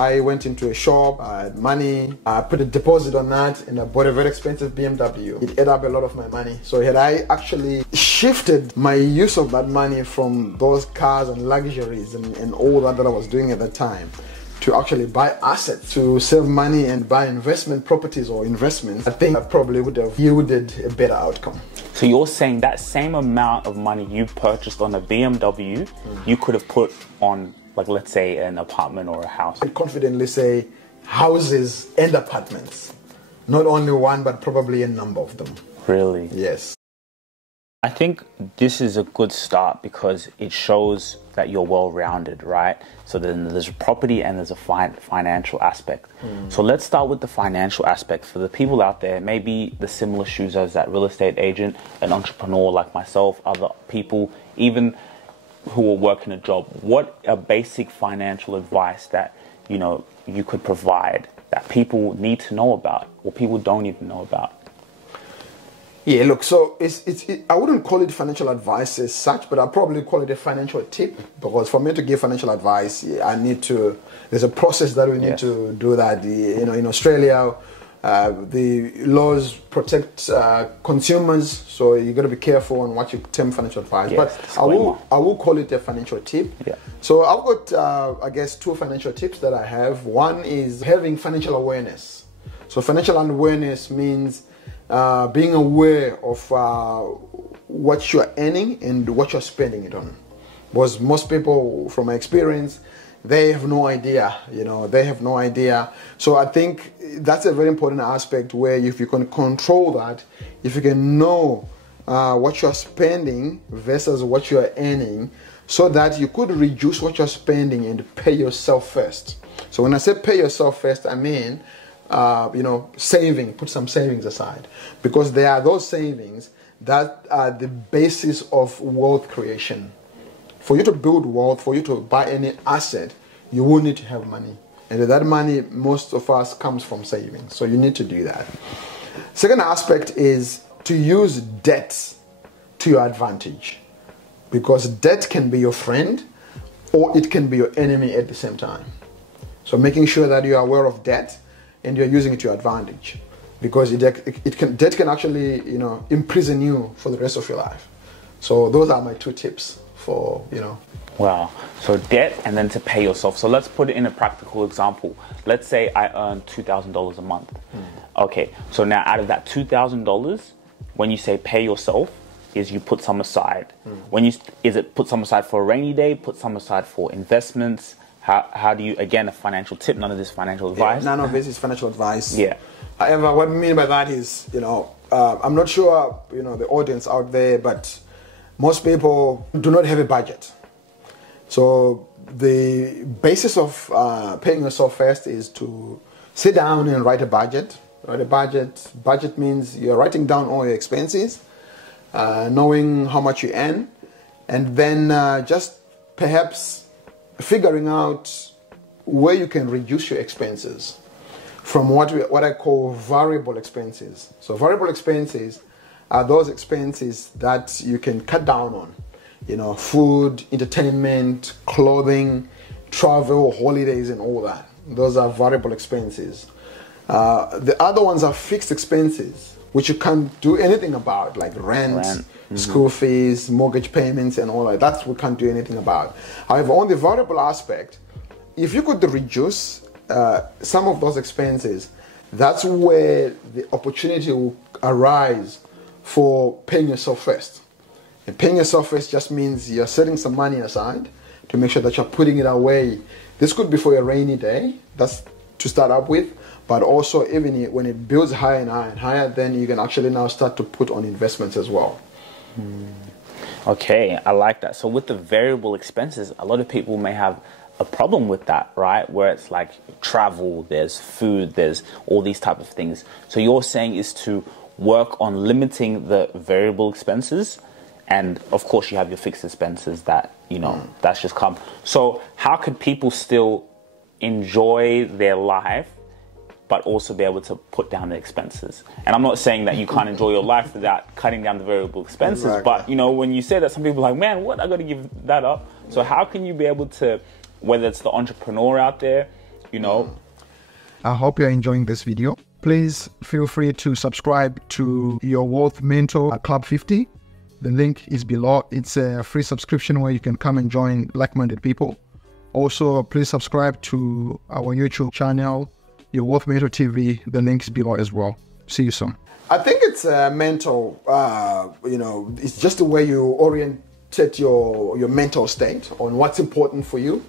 I went into a shop, I had money, I put a deposit on that, and I bought a very expensive BMW. It ate up a lot of my money. So had I actually shifted my use of that money from those cars and luxuries and all that I was doing at that time to actually buy assets, to save money and buy investment properties or investments, I think I probably would have yielded a better outcome. So you're saying that same amount of money you purchased on a BMW, you could have put on, like, let's say an apartment or a house? I confidently say houses and apartments. Not only one, but probably a number of them. Really? Yes. I think this is a good start because it shows that you're well-rounded, right? So then there's a property and there's a financial aspect. So let's start with the financial aspect. For the people out there, maybe the similar shoes as that real estate agent, an entrepreneur like myself, other people, even who are working a job. What are basic financial advice that, you know, you could provide that people need to know about or people don't even know about? Yeah, look, so I wouldn't call it financial advice as such, but I'll probably call it a financial tip, because for me to give financial advice, there's a process that we need to do that. You know, in Australia, the laws protect consumers, so you got to be careful on what you term financial advice. But I will call it a financial tip. Yeah. So I've got, I guess, two financial tips that I have. One is having financial awareness. So financial awareness means being aware of what you're earning and what you're spending it on. Because most people, from my experience, they have no idea, they have no idea. So I think that's a very important aspect where if you can control that, if you can know what you're spending versus what you're earning, so that you could reduce what you're spending and pay yourself first. So when I say pay yourself first, I mean, saving, put some savings aside, because there are those savings that are the basis of wealth creation. For you to build wealth, for you to buy any asset, you will need to have money. And that money, most of us, comes from savings. So you need to do that. Second aspect is to use debt to your advantage, because debt can be your friend or it can be your enemy at the same time. So making sure that you are aware of debt and you're using it to your advantage, because debt can actually, imprison you for the rest of your life. So those are my two tips for, Wow. So debt and then to pay yourself. So let's put it in a practical example. Let's say I earn $2,000 a month. Okay. So now out of that $2,000, when you say pay yourself, is you put some aside. Is it put some aside for a rainy day, put some aside for investments? How do you, again, a financial tip, none of this financial advice? None of this is financial advice. Yeah. However, what I mean by that is, I'm not sure, the audience out there, but most people do not have a budget. So the basis of paying yourself first is to sit down and write a budget. Write a budget. Budget means you're writing down all your expenses, knowing how much you earn, and then just perhaps figuring out where you can reduce your expenses from what I call variable expenses. So variable expenses are those expenses that you can cut down on, food, entertainment, clothing, travel, holidays, and all that. Those are variable expenses. The other ones are fixed expenses, which you can't do anything about, like rent. School fees, mortgage payments, and all that. That's what we can't do anything about. However, on the variable aspect, if you could reduce some of those expenses, that's where the opportunity will arise for paying yourself first. And paying yourself first just means you're setting some money aside to make sure that you're putting it away. This could be for a rainy day, that's to start up with, but also even when it builds higher and higher and higher, then you can actually now start to put on investments as well. Okay, I like that. So with the variable expenses, a lot of people may have a problem with that, right? Where it's like travel, there's food, there's all these type of things. So you're saying is to work on limiting the variable expenses, and of course you have your fixed expenses that, that's just come. So how could people still enjoy their life but also be able to put down the expenses? And I'm not saying that you can't enjoy your life without cutting down the variable expenses, exactly. But when you say that, some people are like, man, what, I got to give that up. So how can you be able to, whether it's the entrepreneur out there you know. I hope you're enjoying this video. Please feel free to subscribe to your Wealth Mentor Club 50. The link is below. It's a free subscription where you can come and join like-minded people. Also, please subscribe to our YouTube channel, Your Wealth Mentor TV. The link is below as well. See you soon. I think it's a mental, it's just the way you orientate your mental state on what's important for you.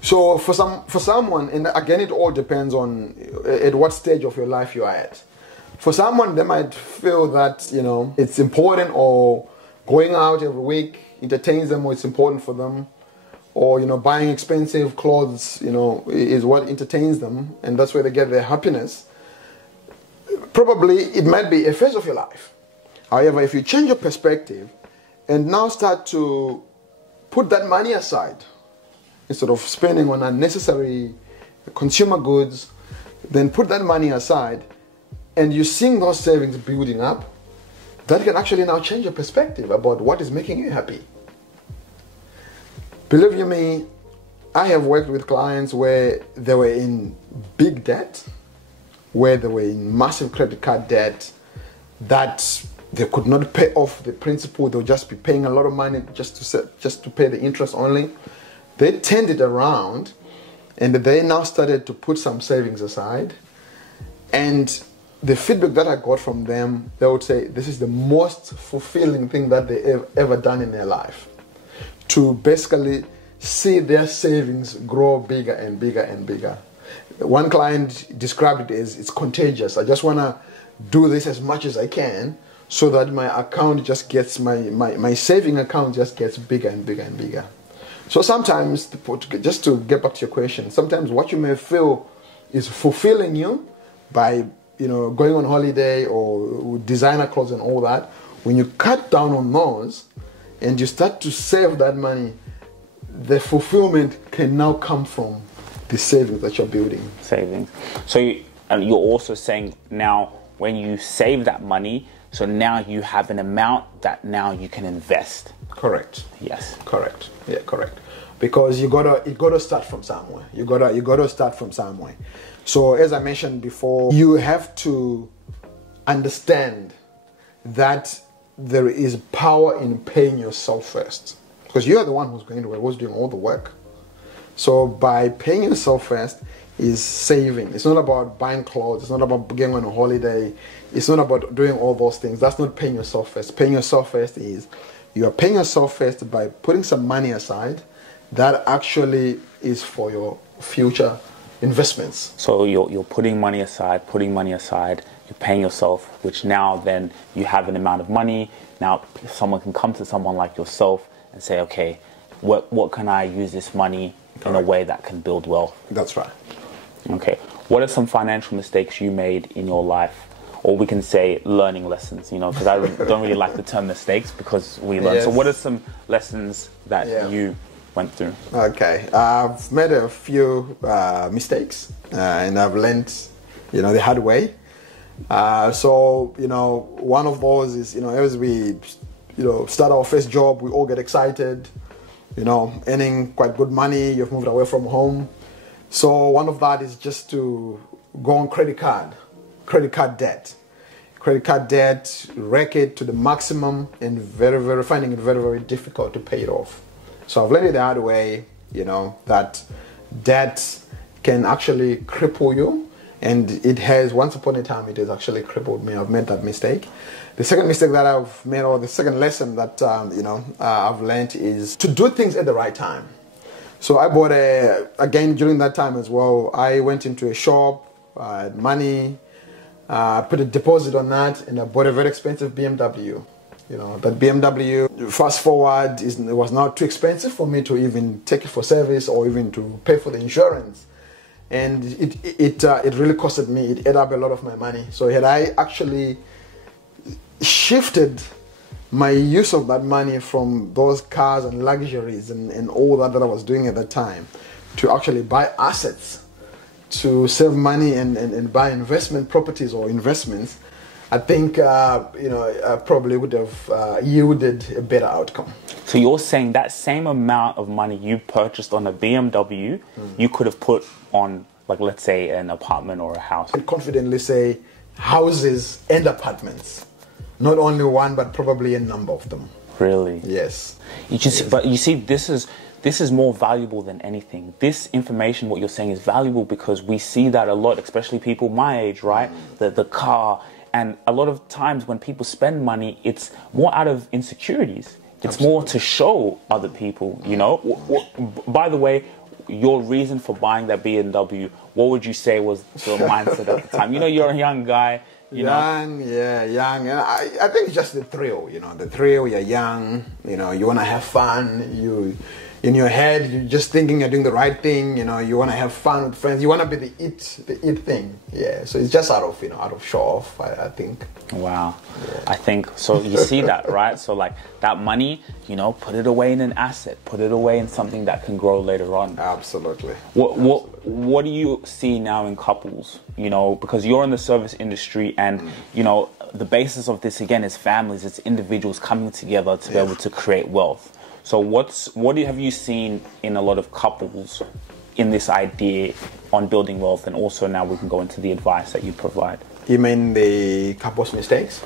So for someone, and again, it all depends on at what stage of your life you are at. For someone, they might feel that, it's important, or going out every week entertains them, or it's important for them, or, buying expensive clothes, is what entertains them, and that's where they get their happiness. Probably it might be a phase of your life. However, if you change your perspective and now start to put that money aside, instead of spending on unnecessary consumer goods, then put that money aside, and you're seeing those savings building up, that can actually now change your perspective about what is making you happy. Believe you me, I have worked with clients where they were in big debt, where they were in massive credit card debt, that they could not pay off the principal. They'll just be paying a lot of money just to pay the interest only. They turned it around, and they now started to put some savings aside. And the feedback that I got from them, they would say this is the most fulfilling thing that they have ever done in their life. To basically see their savings grow bigger and bigger and bigger. One client described it as, it's contagious. I just want to do this as much as I can so that my account just gets, my saving account just gets bigger and bigger and bigger. So sometimes, just to get back to your question, sometimes what you may feel is fulfilling you by, going on holiday or designer clothes and all that, when you cut down on those and you start to save that money, the fulfillment can now come from the savings that you're building. Savings. So you're also saying now, when you save that money, so now you have an amount that now you can invest. Correct. Yes. Correct. Yeah, correct. Because you gotta start from somewhere. You gotta start from somewhere. So as I mentioned before, you have to understand that there is power in paying yourself first, because you are the one who's doing all the work. So by paying yourself first is saving. It's not about buying clothes. It's not about going on a holiday. It's not about doing all those things. That's not paying yourself first. Paying yourself first is you are paying yourself first by putting some money aside that actually is for your future investments. So you're putting money aside, you're paying yourself, which now then you have an amount of money. Now someone can come to someone like yourself and say, okay, what can I use this money in a way that can build wealth? That's right. Okay. What are some financial mistakes you made in your life? Or we can say learning lessons, because I don't really like the term mistakes because we learn. Yes. So what are some lessons that you went through? Okay. I've made a few mistakes and I've learned, the hard way. So, one of those is, as we, start our first job, we all get excited, earning quite good money. You've moved away from home. So one of that is just to go on credit card debt. Credit card debt, wreck it to the maximum, and finding it very, very difficult to pay it off. So I've learned it the hard way, that debt can actually cripple you, and it has, once upon a time, it has actually crippled me. I've made that mistake. The second mistake that I've made, or the second lesson that, I've learned, is to do things at the right time. So I bought again, during that time as well, I went into a shop, I had money, put a deposit on that, and I bought a very expensive BMW. That BMW, fast forward, it was now too expensive for me to even take it for service or even to pay for the insurance. And it really costed me, it ate up a lot of my money. So had I actually shifted my use of that money from those cars and luxuries and all that I was doing at that time to actually buy assets, to save money and buy investment properties or investments, I think I probably would have yielded a better outcome. So you're saying that same amount of money you purchased on a BMW, you could have put on like let's say an apartment or a house? I can confidently say houses and apartments. Not only one, but probably a number of them. Really? Yes. But you see, this is more valuable than anything. This information, what you're saying, is valuable because we see that a lot, especially people my age, right? The car, and a lot of times when people spend money, it's more out of insecurities. It's more to show other people, you know. By the way, your reason for buying that BMW, what would you say was your mindset at the time? You know, you're a young guy. Young. And I think it's just the thrill, you know, the thrill. You're young, you know, you want to have fun. You, in your head, you're just thinking you're doing the right thing. You know, you want to have fun with friends. You want to be the it thing. Yeah. So it's just out of show off, I think. Wow. Yeah. I think so. You see that, right? So like that money, you know, put it away in an asset. Put it away in something that can grow later on. Absolutely. What do you see now in couples? You know, because you're in the service industry, and you know the basis of this again is families. It's individuals coming together to be able to create wealth. So what have you seen in a lot of couples in this idea on building wealth, and also now we can go into the advice that you provide? You mean the couples mistakes?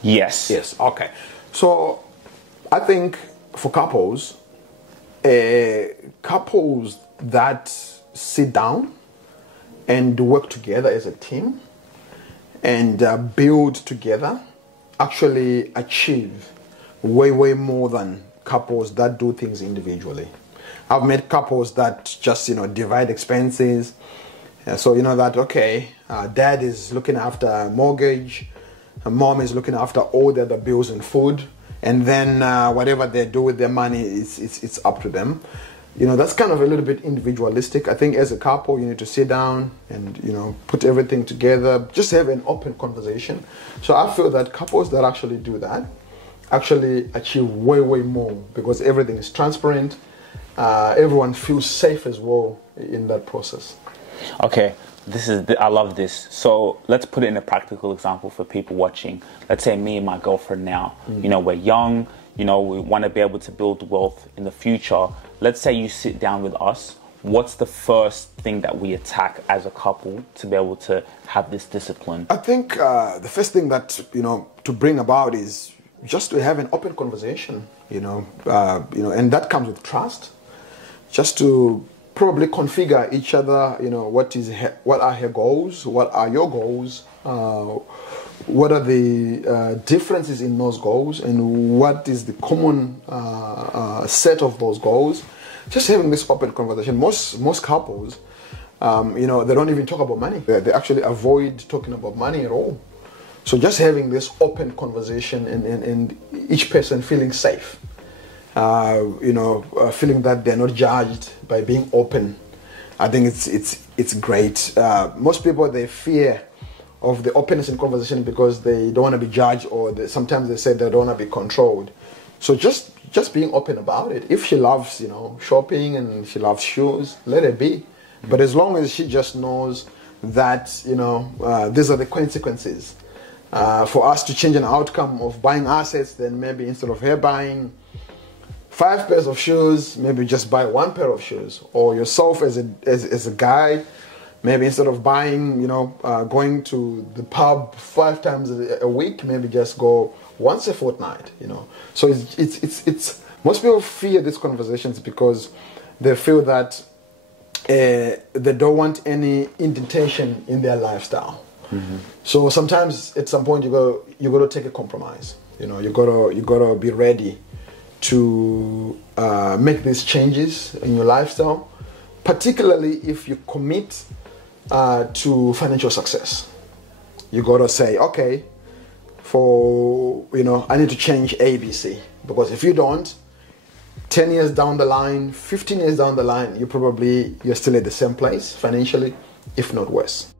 Yes. Yes. Okay. So I think for couples that sit down and work together as a team and build together actually achieve way more than couples that do things individually. I've met couples that just, you know, divide expenses. So you know that, okay, dad is looking after mortgage, mom is looking after all the other bills and food, and then whatever they do with their money, it's up to them. You know, that's kind of a little bit individualistic. I think as a couple, you need to sit down and, you know, put everything together, just have an open conversation. So I feel that couples that actually do that actually achieve way more because everything is transparent. Everyone feels safe as well in that process. Okay, I love this. So let's put it in a practical example for people watching. Let's say me and my girlfriend now, you know, we're young, you know, we want to be able to build wealth in the future. Let's say you sit down with us. What's the first thing that we attack as a couple to be able to have this discipline? I think the first thing that, you know, to bring about is just to have an open conversation, you know, and that comes with trust. Just to probably configure each other, you know, what are her goals, what are your goals, what are the differences in those goals, and what is the common set of those goals. Just having this open conversation. Most couples, you know, they don't even talk about money. They actually avoid talking about money at all. So just having this open conversation and each person feeling safe, you know, feeling that they're not judged by being open. I think it's great. Most people, they fear of the openness in conversation because they don't want to be judged, or sometimes they say they don't want to be controlled. So just being open about it. If she loves, you know, shopping and she loves shoes, let it be. But as long as she just knows that, you know, these are the consequences. For us to change an outcome of buying assets, then maybe instead of her buying 5 pairs of shoes, maybe just buy 1 pair of shoes. Or yourself as a guy, maybe instead of buying, you know, going to the pub 5 times a week, maybe just go once a fortnight, you know. So it's most people fear these conversations because they feel that they don't want any indentation in their lifestyle. Mm-hmm. So sometimes at some point you got to take a compromise. You know, you gotta be ready to make these changes in your lifestyle, particularly if you commit to financial success. You gotta say, okay, I need to change ABC, because if you don't, 10 years down the line, 15 years down the line, you're still at the same place financially, if not worse.